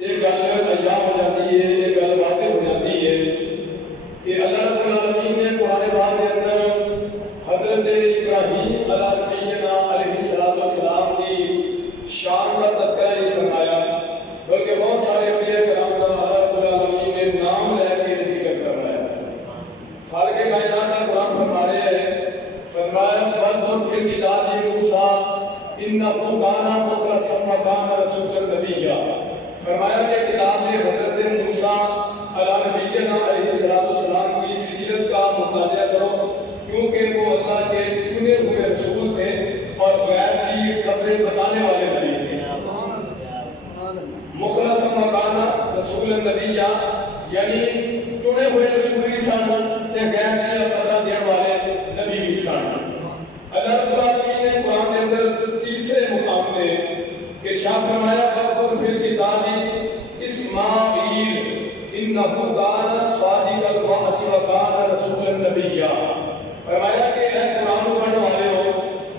ایک گل ایام ہو جاتی ہے، ایک گل واضح ہو جاتی ہے کہ اللہ رب العالمین نے قرآن پاک کے اندر حضرت ابراہیم علیہ السلام کی شان کا تذکرہ نہیں فرمایا، بلکہ بہت سارے انبیاء کرام کا اللہ رب العالمین نے نام لے کے ذکر فرمایا۔ خالق کائنات کا قرآن فرما رہے ہیں، فرمایا وَاذْكُرْ فِي الْكِتَابِ مُوسَىٰ إِنَّهُ كَانَ مُخْلَصًا وَكَانَ رَسُولًا نَبِيًّا۔ فرمایا کہ کتاب میں حضرت موسیٰ علیہ السلام کی سیرت کا مطالعہ کرو، کیونکہ وہ اللہ کے چنے ہوئے رسول تھے اور غیب کی خبریں بتانے والے نبی تھے۔ مخلص مکانہ رسول النبی، یعنی چنے ہوئے رسول بھی سن تے غیب کی خبریں دینے والے نبی بھی سن۔ اللہ رب العالمین نے قرآن کے اندر تیسرے مقام میں ارشاد فرمایا وَاذْكُرْ فِي الْكِتَابِ إِسْمَاعِیلَ إِنَّهُ كَانَ صَادِقَ الْوَعْدِ وَكَانَ رَسُولًا نَبِيًّا۔ فرمایا کہ اے قرآن پڑھنے والے ہو،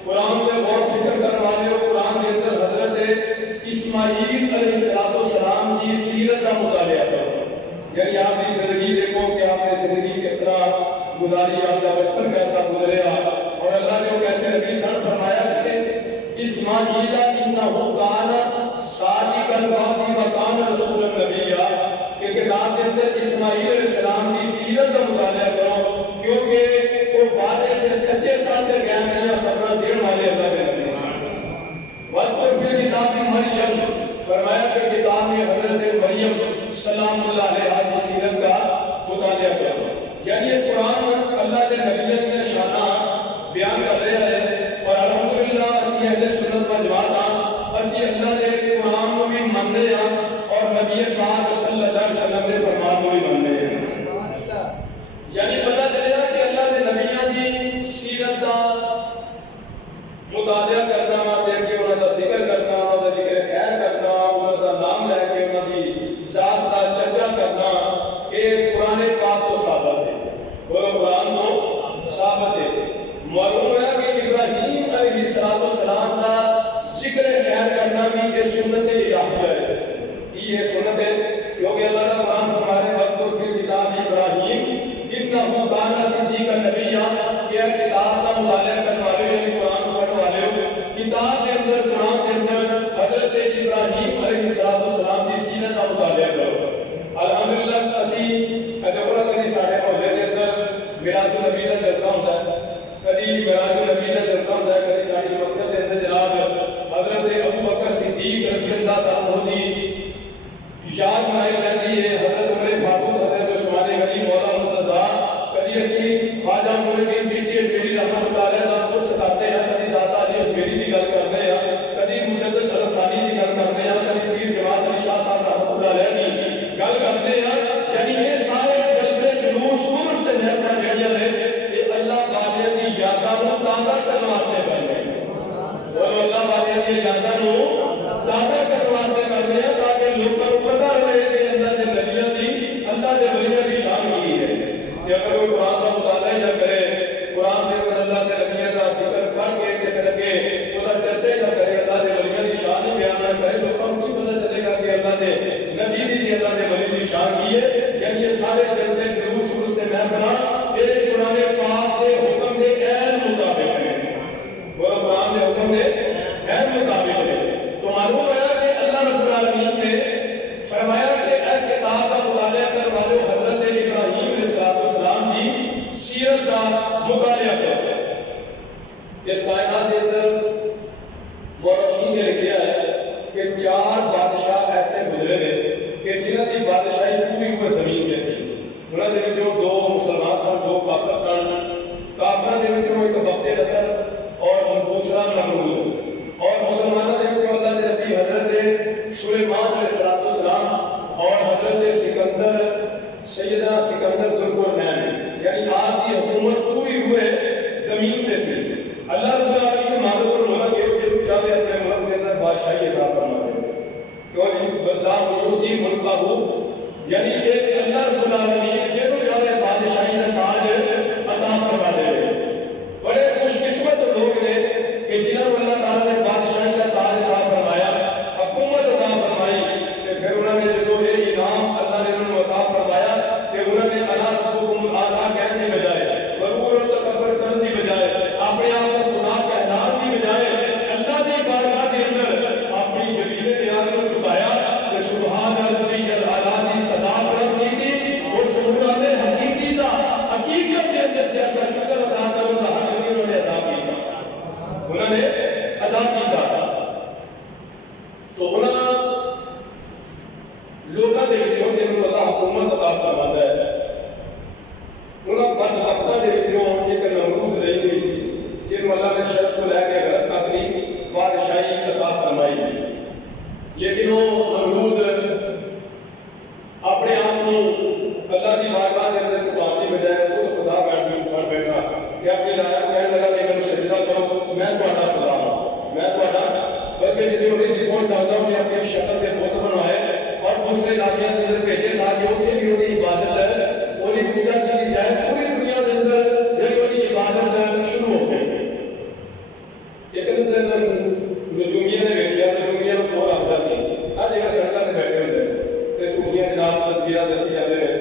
قرآن پہ غور و فکر کرنے والے ہو، قرآن کے اندر حضرت اسماعیل علیہ السلام کی سیرت کا مطالعہ کرو۔ یعنی آپ کی زندگی دیکھو کہ آپ نے زندگی کس طرح گزاری، آپ کا بچپن کیسا گزریا، اور اللہ نے کیسے نبی سن فرمایا کہ اسماعیل انہو کان صادق الوعد وکان رسولا نبیّا، کہ کتاب کے اندر اسماعیل علیہ السلام کی سیرت کا مطالعہ کرو، کیونکہ وہ وعدے کے سچے ساتھ غیب کی خبریں دینے والے اللہ کے نبی سن۔ وَاذْكُرْ فِي الْكِتَابِ مریم، فرمایا کہ کتاب میں حضرت مریم سلام اللہ علیہا کی سیرت کا مطالعہ کرو۔ یعنی یہ قرآن اللہ کے نبیوں کی شانہ بیان کر رہا ہے، اور الحمدللہ اسی اہل سنت و جماعت ہاں، اسی اللہ کے قرآن کو بھی مانتے ہیں اور نبی پاک صلی اللہ علیہ وسلم کے فرمان کو بھی مانتے ہیں۔ یعنی پتہ چلے گا کہ اللہ کے نبیوں کی سیرت کا مطالعہ کرنا، کہ انہوں کا ذکر کرنا، انہوں کا ذکر خیر کرنا، انہوں کا نام لے کے انہوں کی ذات کا چرچا کرنا، یہ قرآن پاک کو ثابت ہے، وہ قرآن کو ثابت ہے۔ معلوم ہے کہ ابراہیم علیہ السلام کا ذکر خیر کرنا بھی یہ سنت الہیہ ہے، یہ سنت ہے، کیونکہ اللہ کا قرآن فرما رہے وَاذْكُرْ فِي الْكِتَابِ إِبْرَاهِيمَ إِنَّهُ كَانَ صِدِّيقًا نَبِيًّا۔ یہ کتاب کا مطالعہ کرنے والے یعنی قرآن پڑھنے والے ہو، کتاب کے اندر قرآن کے اندر حضرت ابراہیم علیہ السلام کی سیرت کا مطالعہ کرو۔ الحمدللہ اسی ادبرہ کبھی ساڑھے محلے کے اندر میلاد النبی کا جلسہ ہوتا ہے، کبھی میلاد النبی کا جلسہ ہوتا ہے، کبھی ساڑھی مسجد کے اندر جناب حضرت ابو بکر صدیق رضی اللہ عنہ کی یاد منائی جاتی ہے، حضرت عمر فاروق، حضرت عثمان غنی، مولا مرتضیٰ، کبھی اسی خواجہ معین الدین چشتی اجمیری رحمۃ اللہ علیہ کا خود ستاتے ہیں، کبھی داتا علی اجمیری کی گل کرتے ہیں، کبھی مجدد الثانی کی گل کرتے ہیں، کبھی پیر جماعت علی شاہ صاحب رحمۃ اللہ علیہ کی گل کرتے ہیں۔ یعنی یہ سارے جلسے جلوس عرس تے محفل جڑیاں نے یہ اللہ تعالی کی یاداں نوں تازہ کرنے واسطے کر رہے ہیں، اور اللہ تعالی کی یاداں نوں تازہ کرنے واسطے کر رہے ہیں تاکہ لوگوں کو پتہ رہے کہ اللہ کے نبیوں کی، اللہ کے ولیوں کی شان کی ہے۔ کہ اگر کوئی قرآن کا مطالعہ ہی نہ کرے، قرآن کے اندر اللہ کے نبیوں کا ذکر کر کے کس لگے اس کا چرچا ہی نہ کرے، اللہ کے ولیوں کی شان ہی بیان نہ کرے، لوگوں کو نہیں پتہ چلے گا کہ اللہ کے نبی کی اللہ کے ولی کی شان کی ہے۔ یعنی یہ سارے جلسے جلوس عرس محفل ایک قرآن پاک کے حکم کے غیر مطابق ہے، وہ قرآن کے حکم کے غیر مطابق ہے۔ تو معلوم ہے کہ اللہ رب العالمین نے فرمایا کہ اے کتاب کا مطالعہ کرنے والے حضرت ابراہیم علیہ السلام کی سیرت کا مطالعہ کرو۔ اس کائنات کے اندر مورخین نے لکھا ہے کہ 4 بادشاہ ایسے گزرے نے کہ جنہوں کی بادشاہی پوری اوپر زمین پہ سی، انہوں نے 2 مسلمان سن، 2 کافر سن، کافروں کے ایک بخت نصر اور دوسرا نمرود، اور مسلمانوں کے اللہ کے نبی حضرت سلیمان علیہ السلام اور حضرت سکندر، سیدنا سکندر ذوالقرنین، یعنی آپ کی حکومت پوری ہوئے زمین پہ سی۔ اللہ رب العالمین مالک الملک کے چاہے اپنے ملک کے اندر بادشاہی عطا فرما دے، کیوں اللہ یؤتی ملکہ، یعنی کہ اللہ رب العالمین جنہوں چاہے بادشاہی کا تاج عطا فرما دے۔ بڑے خوش قسمت لوگ نے کہ جنہوں اللہ تعالیٰ نے بادشاہی کا تاج عطا فرمایا، حکومت عطا فرمائی، کہ پھر انہوں نے نمرود اپنے آپ کو اللہ کی بارگاہ کے اندر چھپانے کی بجائے خود خدا بن بیٹھا کہ اپنی لایا کہنے لگا کہ میں سجدہ کرو میں تہاڈا خدا ہوں میں تہاڈا بلکہ جتنے وہ نہیں پہنچ سکتا انہیں اپنی شکل کے بت بنوائے اور دوسرے علاقے کے اندر بھیجے تاکہ اسے بھی وہی عبادت ہے وہی پوجا کی جائے پوری دنیا کے اندر یعنی وہی عبادت شروع ہو گئی ایک دن نجومیہ نے دیکھا نجومیہ کو کون آتا سی آج ایک سڑکوں پہ بیٹھے ہوئے تے جھوٹیاں جناب تدبیراں دسی جاتے ہیں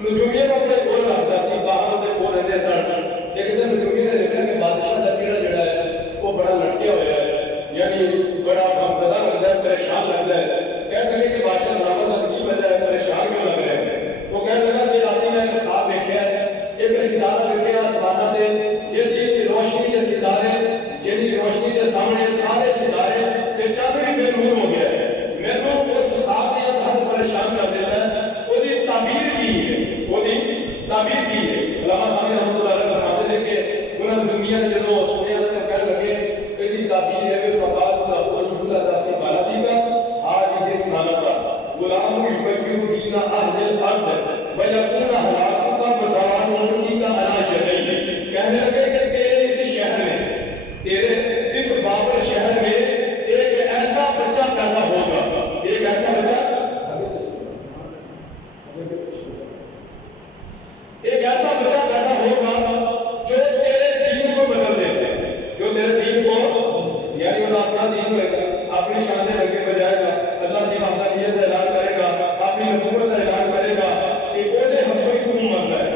نجومیہ کو اپنے کول رکھتا سی باہر دے کول رہندے سن ایک دن نجومیہ نے دیکھا کہ بادشاہ کا چہرہ جڑا ہے وہ بڑا لٹکیا ہوا ہے یعنی بڑا غمزدہ لگتا ہے پریشان لگتا ہے کہنے لگے کہ بادشاہ سلامت کا کی وجہ ہے پریشان کیوں لگ رہا ہے وہ کہنے لگا کہ رات میں ایک خواب دیکھا ہے ایک ستارہ دیکھا آسمانہ دے جن کی روشنی کے ستارے جن کی روشنی کے سامنے سارے ستارے کہ چند بھی بے نور ہو گیا ہے میں تو اس خواب نے بہت پریشان کر دیتا ہے وہ دی تعبیر کی ہے وہ دی تعبیر کی ہے علامہ صاحب رحمۃ اللہ علیہ فرماتے ہیں کہ انہوں نے دنیا نے جو سنیا تھا تو کہنے لگے کہ دی تعبیر ہے کہ فقات اللہ داسی بالادی کا آج یہ سالتا غلام یبجر دین اہل الارض ویکون ہلاکت کا بزوان ان کا علا یدین کہنے لگے کہ تیرے اس شہر میں تیرے اس بابر شہر میں ایک ایسا بچہ پیدا ہوگا ایک ایسا بچہ پیدا ہوگا جو تیرے دین کو بدل دے جو تیرے دین کو یعنی وہ اپنا دین ہوئے گا اپنی شان سے لگے بجائے گا اللہ کی وحدانیت کا اعلان کرے گا اپنی نبوت کا اعلان کرے گا کہ وہ دے ہتھوں کیوں مرتا ہے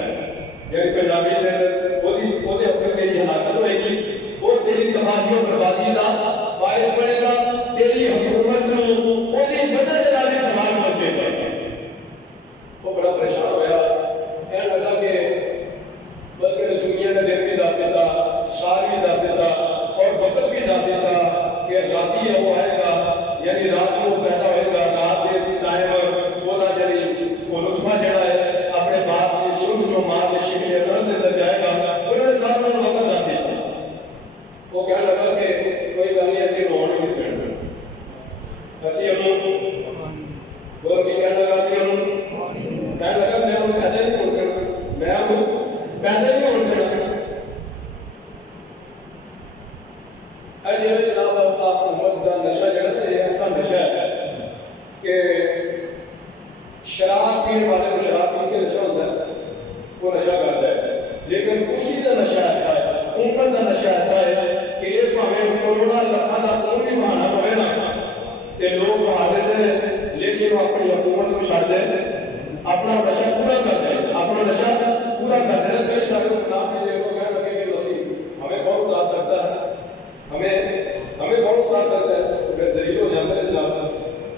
یعنی پنجابی دے وہ دے ہتھوں تیری ہلاکت ہوئے گی وہ تیری تباہی و بربادی کا باعث بنے گا تیری حکومت نو وہ دی وجہ سے راضی سوال پہنچے گا وہ بڑا پریشان ہوا کہنے لگا کہ بلکہ دنیا نے دن بھی دس دیتا سال بھی دس دیتا اور وقت بھی دس دیتا کہ راتی ہے وہ آئے گا یعنی رات کو پیدا ہوئے گا رات کے ٹائم وہ یعنی وہ نسخہ جڑا ہے اپنے باپ کی سن جو ماں کے شکل اندر اندر جائے گا انہوں نے سارے وقت دس دیتا وہ کہنے لگا کہ کوئی گل نہیں ایسی روڑ نہیں دینا اسی ہم بولو کہ کہنے لگا اسی ہم کہنے لگا میں ہم پیدا نہیں ہو گیا میں ہم پیدا نہیں ہو گیا اجے جناب آپ محمد کا نشہ جڑا ہے ایسا نشہ ہے کہ شراب پینے والے کو شراب پی کے نشہ ہوتا ہے وہ نشہ کرتا ہے لیکن اسی کا نشہ ایسا ہے امت کا نشہ ایسا ہے کہ ایک ہمیں کروڑا لکھا کا خون بھی بہانا پڑے نا کہ لوگ بہا دیتے ہیں لیکن وہ اپنی حکومت کو چھڑ دیں اپنا نشہ پورا کر دیں اپنا نشہ پورا کر دیں کئی سارے نام بھی دیکھو کہنے لگے کہ وسیع ہمیں کون اتار سکتا ہے ہمیں کون اتار سکتا ہے پھر ذریعہ ہو جاتے ہیں جناب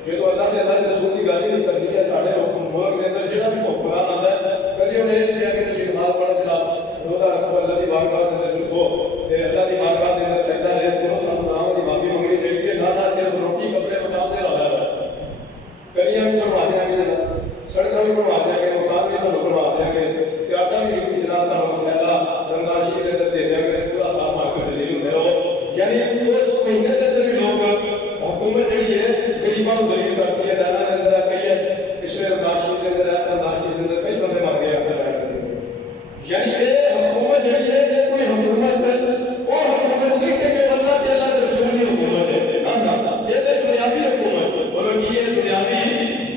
جو تو اللہ کے اللہ رسول کی گالی نہیں کرنی ہے سارے ملک کے اندر جہاں بھی حکمران آتا ہے کبھی انہیں نہیں کیا کہ تسی نماز پڑھو جناب روزہ رکھو اللہ کی بارگاہ کے اندر جھکو پھر اللہ کی بارگاہ کے اندر سجدہ ریز کرو سب گناہوں کی معافی مانگنی چاہیے نہ صرف روٹی کپڑے مکان دے رہا ہے بس کلیاں بھی بنوا دیا گے سڑکیں بھی بنوا دیا گے مکان بھی بنوا دیا گے تیاٹا بھی جناب تعلق مسئلہ رنگاشی کے اندر دے دیا گے پورا صاف مار کے چلی ہوئے رہو یعنی اس مہینے کے اندر بھی لوگ حکومت جڑی ہے غریبوں کو ذلیل کرتی ہے دانا کے اندر کئی ہے پچھلے رنگاشی کے اندر ایسا رنگاشی کے اندر کئی بندے مر گئے یعنی یہ حکومت جڑی ہے یہ کوئی حکومت وہ حکومت نہیں کہ جو اللہ کے اللہ کے رسول کی حکومت ہے یہ تو دنیاوی حکومت بولو کہ یہ دنیاوی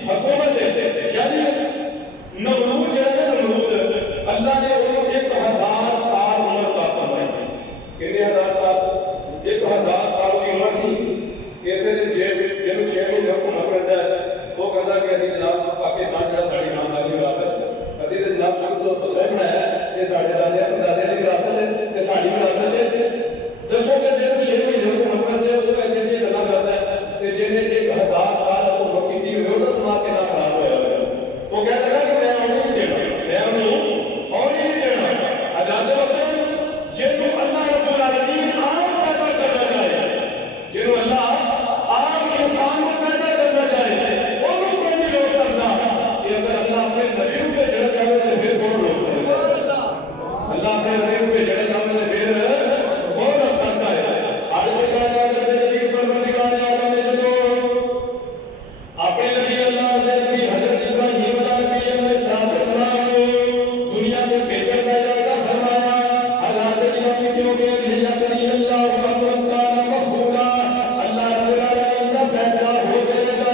حکومت ہے یعنی نمرود جو ہے نمرود اللہ نے انہوں 1000 سال عمر کا فرمائی کتنے 1000 سال 1000 سال کی عمر سی کہتے ہیں جنہوں 6 مہینے حکومت کرتا ہے اپنے نبی اللہ کے نبی حضرت ابراہیم علیہ السلام کو دنیا میں بھیجنے کا ارادہ فرمایا. حضرت ابراہیم کیونکہ بھیجا کری اللہ امر کان مفعولا، اللہ رب العالمین کا فیصلہ ہو جائے گا.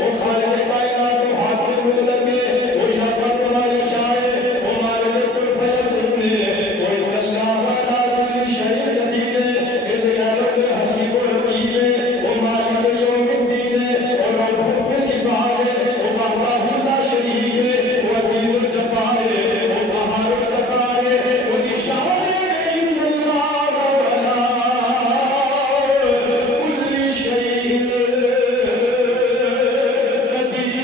وہ خالق کائنات و حاکم مطلق ہے، وہ یفعل ما یشاء، وہ مالک کل فیکون ہے، وہ اللہ علی کل شیء قدیر ہے، اذ یعلم حسیب و رقیب ہے، وہ مالک یوم الدین ہے، اور رؤوف بالعباد ہے، وہ وحدہ لا شریک ہے، وہ عزیز الجبار ہے، وہ قہار الجبار ہے، وہ نشان ہے ان اللہ علی کل شیء قدیر.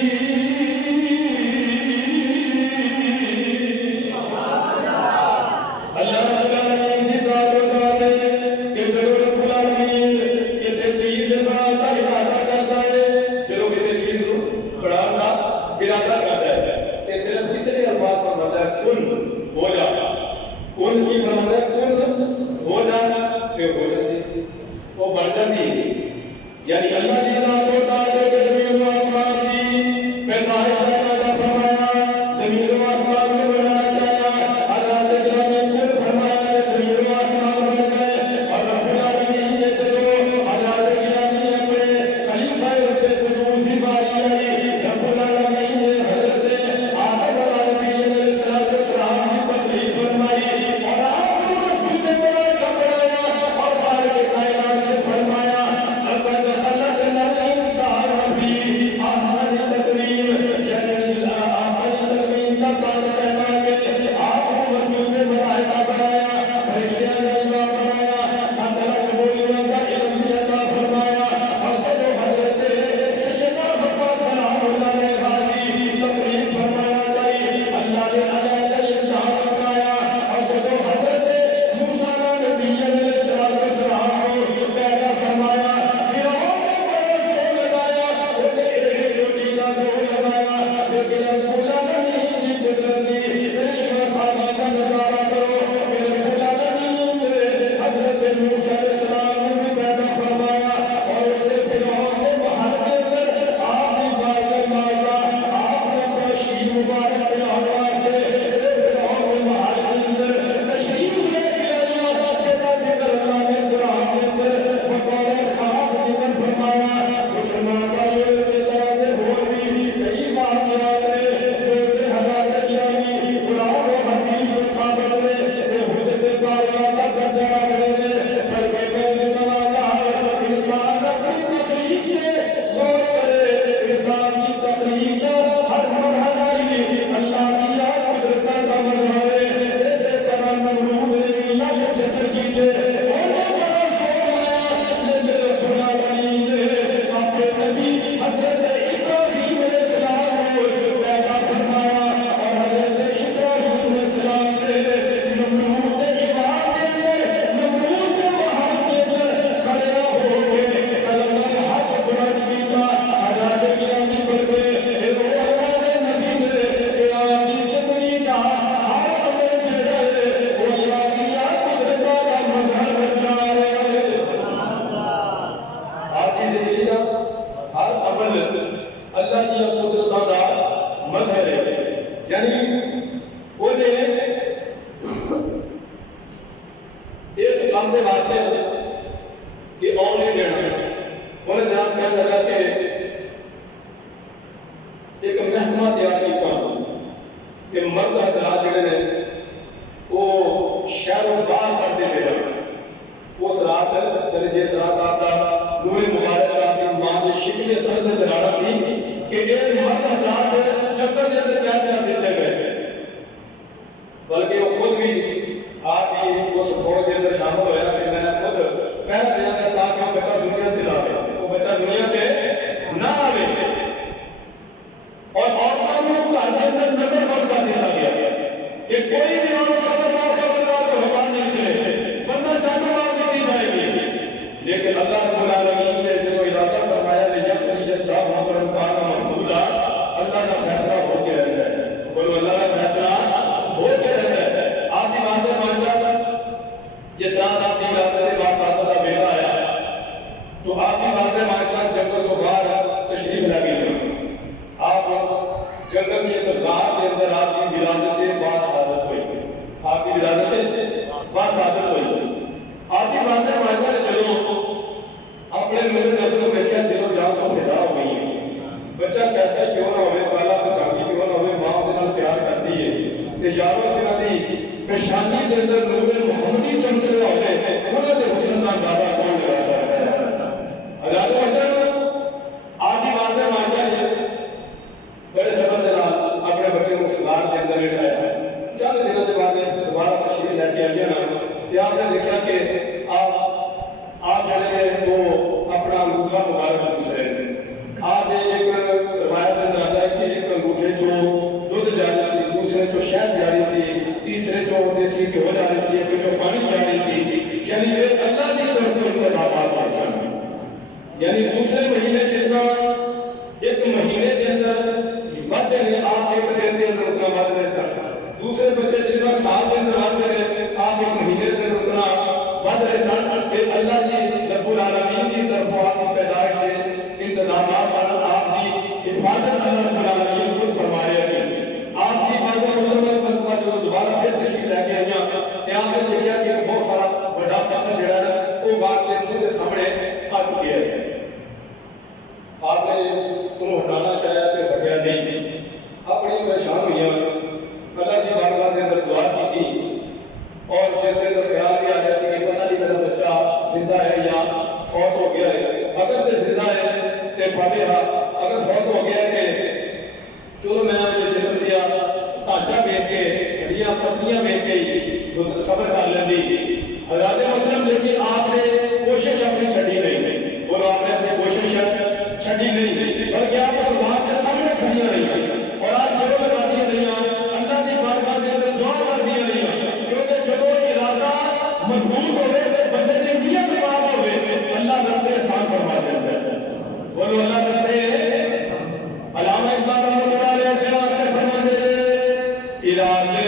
اللہ رب العالمین کی ذات و ذات ہے کہ جو رب العالمین کسی چیز میں بڑھاتا ارادہ کرتا ہے، جو کسی چیز کو بڑھاتا ارادہ کرتا ہے، کہ صرف کتنے الفاظ فرماتا ہے کن ہو جاتا، کن کی فرماتا ہے کن ہو جانا، پھر ہو جاتی، وہ بڑھ جاتی ہے. یعنی اللہ کی ذات و ذات ہے کہ زمین و آسمان کی پیدائش کا ارادہ فرمایا، زمین و آسمان کو بنانا چاہیا. حضرت ابراہیم نے کل فرمایا کہ زمین و آسمان بن گئے، اور رب العالمین نے جو حضرت ابراہیم اپنے خلیفہ رب قدوس کی باری آئی، رب العالمین نے حضرت آدم علیہ السلام کی تخلیق فرمائی، اور آپ کو مسجد میں بنایا، اور خالق کائنات نے فرمایا لقد خلقنا الانسان فی احسن تقویم. یعنی احسن تقویم کا تعلق کہنا کہ آپ کو مسجد میں ملائکہ بنایا، فرشتوں کا امام بنایا، سات لاکھ بولیوں کا علم بھی عطا فرمایا، اور جو حضرت سیدنا حوا سلام اللہ علیہ کی تقریب فرمانا چاہیے، اللہ نے علیہ امتحان بنایا. اور جو حضرت موسیٰ نبی علیہ السلام کو پیدا فرمایا، فرعون نے بڑا زور لگایا، انہیں ایک چوٹی کا زور لگایا، لیکن رب العالمین کی قدرت کی پیشوا سازی کا نظارہ کرو. رب العالمین نے حضرت موسیٰ علیہ السلام کو بھی پیدا فرمایا، اور اسے فرعون کے محل کے اندر آپ کی بارگاہ مارا، آپ نے اپنا شیر مبارک پہنانے واسطے فرعون کے محل کے اندر تشریف لے کے آیا، جیسا ذکر اللہ نے قرآن کے اندر بطور خاص ذکر فرمایا. مسلمان بھائیوں سے طرح کے اور بھی کئی واقعات ہیں جو کہ حضرت ابراہیم قرآن و حدیث میں ثابت ہیں، کہ حجت بارگاہ کا درجہ رکھتے ہیں. بلکہ پہلے کہا ہے انسان اپنی تخلیق کے غور کرے، انسان کی تخلیق کا ہر مرحلہ ہی اللہ کی یاد قدرت کا مظہر ہے. ایسے طرح نمرود نے بھی اللہ کے چکر کیتے، انہیں بڑا زور آیا، لیکن رب العالمین نے اپنے نبی حضرت ابراہیم علیہ السلام کو پیدا فرمایا، اور حضرت ابراہیم علیہ السلام نے نمرود ایمان کے اندر، نمرود کے محل کے اندر کھڑے ہو کے کلمہ حق بلند کیا. حضرت ابراہیم بن گئے، وہ اللہ کے نبی نے کہ آپ کی زندگی کا ہر عمل جو ہے وہ اللہ کی یاد قدرت کا مظہر بن رہا ہے. آپ کی زندگی کا ہر عمل اللہ کی قدرت کا مظہر ہے. یعنی انہیں اس کام کے واسطے کہ اور نہیں دینا، انہیں جناب کہنے لگا کہ ایک محکمہ تیار کیتا کہ مرد حضرات جڑے نے وہ شہر و باہر کرتے تھے. اس رات جس رات آپ کا نور مبارک آپ کی ماں کے شکل اطہر سے دلانا سی کہ یہ مرد حضرات چکر جیسے کیا دیتے گئے، بلکہ وہ خود بھی آپ کی اس فوج کے اندر شامل ہوا کہ میں خود پہلا دیا گیا تاکہ وہ بچہ دنیا سے لاوے، وہ بچہ دنیا سے نہ آوے. اور عورتوں کو گھر کے اندر نظر بند کر دیا گیا کہ کوئی بھی عورت کو ہوا نہیں دے، ورنہ جان مار دی جائے گی. لیکن اللہ رب العالمین نے جو ارادہ فرمایا لیکن اللہ محمد کا محمودہ، اللہ کا فیصلہ ہو کے رہتا ہے. بولو اللہ کا فیصلہ ہو کے رہتا ہے. آپ کی باتیں مان جاتا جس رات آپ کی ارادت کے بعد کا بیٹا آیا تو آپ کی باتیں مان کر جنگل کو باہر تشریف لگی. جنگل کی ایک غار کے اندر آپ کی ولادت باسعادت ہوئی، آپ کی ولادت باسعادت ہوئی۔ آپ کی باتیں ماجدہ نے جدوں اپنے میرے نظر کو دیکھا دلوں جان کو فدا ہو گئی ہے۔ بچہ کیسا کیوں نہ ہوئے، پہلا بچاکی کیوں نہ ہوئے، ماں کے نال پیار کرتی ہے کہ یاروں کے نال پیشانی کے اندر نور محمدی چمک رہا ہوئے، انہوں نے حسن کا دعویٰ کون لگا سکتا ہے؟ حضرات محترم، آپ کی باتیں ماجدہ نے بڑے صبر کے نال اپنے بچے کو سلار کے اندر لٹایا۔ چند دنوں کے بعد دوبارہ تشریف لے کے آئیے نا کہ آپ نے دیکھا کہ آپ جڑے وہ اپنا انگوٹھا مبارک چوس رہے ہیں۔ آپ ایک روایت اندر آتا ہے کہ ایک انگوٹھے جو دودھ جاری سی، دوسرے جو شہد جاری سی، تیسرے جو دیسی گھیو جاری سی، ایک جو پانی جاری سی، یعنی یہ اللہ کی طرف انتخابات ہوتے ہیں۔ یعنی دوسرے مہینے جتنا ایک مہینے کے اندر ودتے ہیں، آپ ایک دن کے اندر اتنا ود نہیں سکتا۔ دوسرے بچے جتنا سال کے اندر ودتے ہیں، آپ ایک مہینے کے اندر اتنا ود رہے سن کہ اللہ جی رب العالمین کی طرف آپ کی پیدائش کے انتظامات سن، آپ کی حفاظت اللہ رب العالمین خود فرما رہے ہیں۔ آپ کی باتیں مطلب جو دوبارہ پھر تشریف لے کے آئیاں کہ آپ نے دیکھا کہ بہت سارا بڑا پتھر جڑا ہے وہ بات کے منہ کے سامنے آ چکی ہے۔ آپ نے انہوں ہٹانا چاہیا کہ ہٹیا نہیں، اپنی پریشان ہوئی اللہ کی بارگاہ کے اندر دعا کی تھی، اور جن کے اندر خیال بھی آ جیسے کہ پتہ نہیں میرا بچہ زندہ ہے یا فوت ہو گیا ہے۔ اگر تو زندہ ہے تو فاتحہ، اگر فوت ہو گیا ہے کہ چلو میں مجھے جسم دیا ڈھانچہ بیچ کے ہڈیاں پسلیاں بیچ کے صبر کر لیندی۔ حضرات محترم لیکن آپ نے کوشش اپنی چھڈی نہیں، اور آپ نے اپنی کوشش چھڈی نہیں، بلکہ آپ اس بات کے سامنے کھڑیاں رہی اور آپ جڑوں میں باتیں نہیں اللہ کی بارگاہ کے اندر دعا کر دیا نہیں، کیونکہ جدو ارادہ مضبوط ہوئے تو بندے کی نیت پاک ہوئے اللہ رستے آسان فرما دیتا ہے۔ بولو اللہ رستے علامہ اقبال رحمۃ اللہ علیہ السلام فرما دے ارادے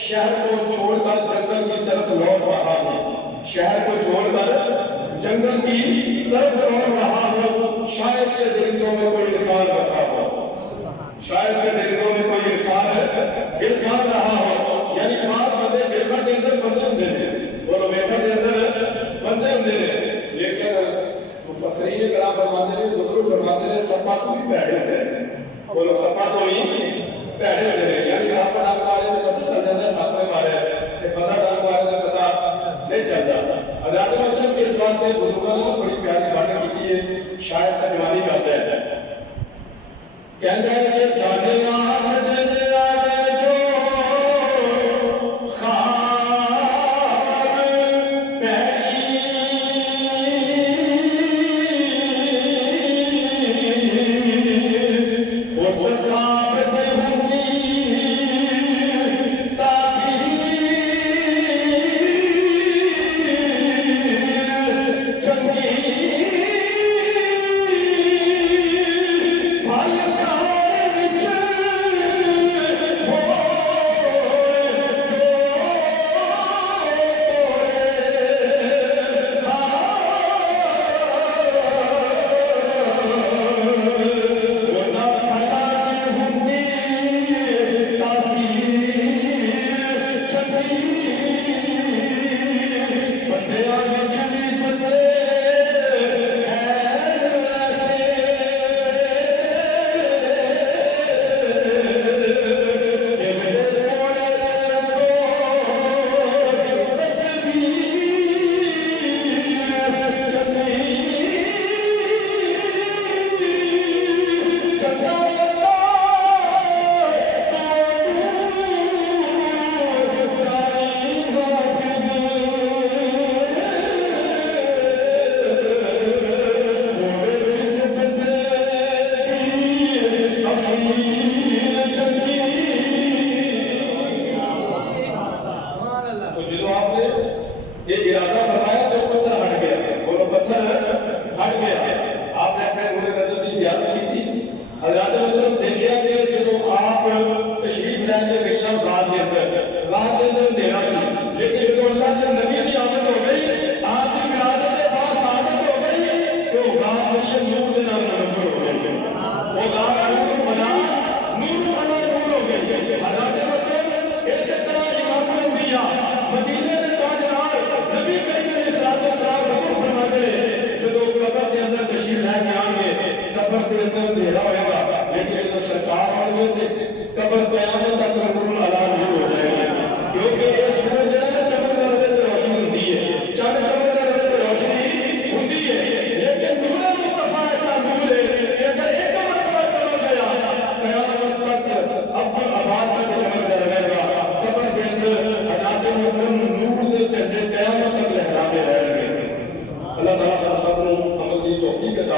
شہر کو چھوڑ کر جنگل کی طرف لوٹ رہا ہوں، شہر کو چھوڑ کر جنگل کی طرف لوٹ رہا ہوں، شاید کے درندوں میں کوئی انسان بسا ہو، شاید کے درندوں میں کوئی انسان رہا ہو۔ یعنی بات بندے بیکھر کے اندر بندے ہوں دے، بولو بیکھر کے اندر بندے ہوں دے، لیکن مفسرین کرام فرماتے ہیں، بزرگ فرماتے ہیں سپا تو بھی پیڑے ہوتے ہیں، بولو سپا تو بھی پیڑے ہوتے ہیں، یعنی سپا ڈانگ مارے تو پتہ چل جاتا ہے سپ نے مارے ہے، پتہ ڈانگ مارے تو پتہ نہیں چل جاتا۔ حضرات مطلب کہ اس واسطے بزرگوں نے بڑی پیاری باتیں کی ہے، شاید ترجمانی کرتے ہیں، کہتے ہیں کہ دانے آمد دے آئے جو خواب پہلی اس خواب پہ ہونی تعبیر چنگی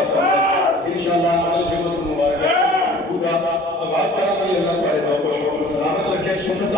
آغاز کرنا ہے انشاءاللہ اگلے جمعہ مبارک ہوگا آغاز کرنا بھی اللہ تعالی کو شکر سلامت رکھے سنت